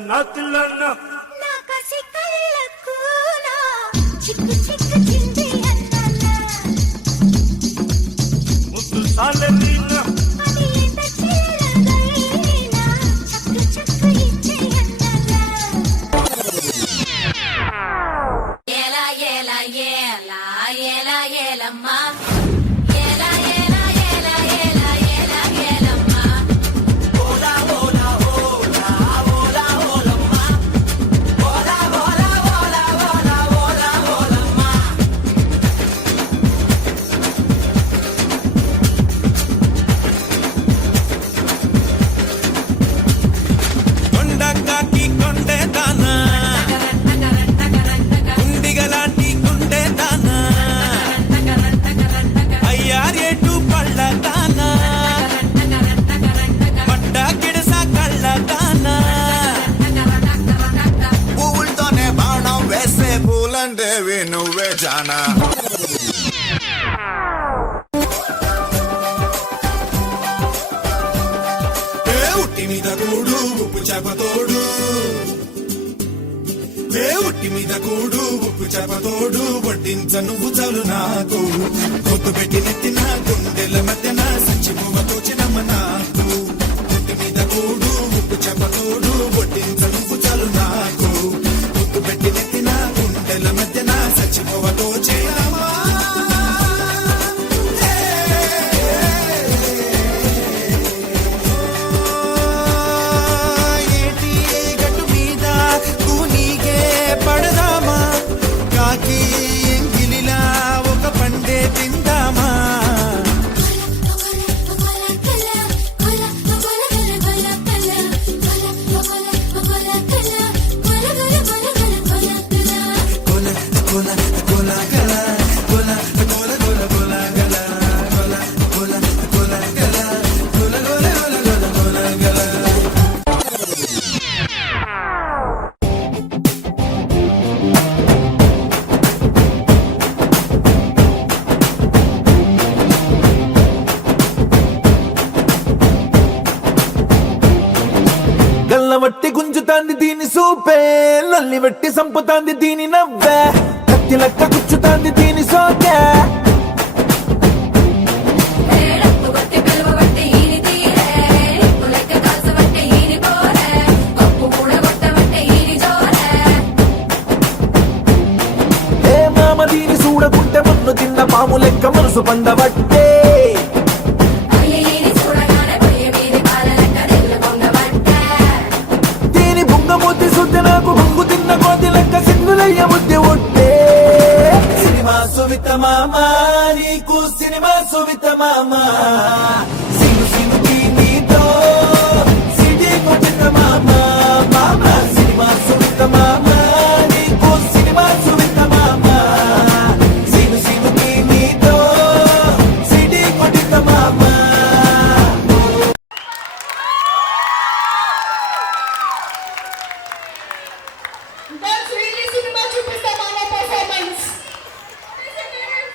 నాతులన్న నా కసి కళ్ళకు నా చిక్కు చిక్కు చింది అన్నన్న ముద్దు సాలెన్న అది ఎంత చిల్లగైనా చక్కు చక్కు ఇచ్చే అన్నన్న ఏలా ఏలా ఏలా ఏలా ఏలమ్మా దేవి నువ్వే జానా ఉట్టి మీద కూడు ఉప్పు చేపతోడు ఉట్టి మీద కూడు ఉప్పు చేపతోడు వడ్డించ నువ్వు చాలు నాకు కొత్తు పెట్టి నెత్తిన గుండెల మధ్యన సంచి పువ్వ తోచినమ్మ నాకు ఉట్టి మీద కూడు ఉప్పు చేపతోడు వడ్డించ నువ్వు చాలు నాకు కొత్తు పెట్టి నెత్తిన గుండెల మధ్యన సంచి పువ్వ తోచినమ్మా వట్టి గుంజుతాంది దీని సూపే లల్లి వట్టి సంపుతాంది దీని నవ్వే కత్తి లెక్క గుచ్చుతాంది దీని సోకే ఏ మామ దీని చూడకుంటే మన్ను తిన్న పాము లెక్క మనసు పండబట్టే నాకు బొంగు తిన్న కోతి లెక్క సింగులయ్య ముద్ది ఒట్టే సినిమా సువిత మామ నీకు సినిమా సువిత మామ సింగు సింగు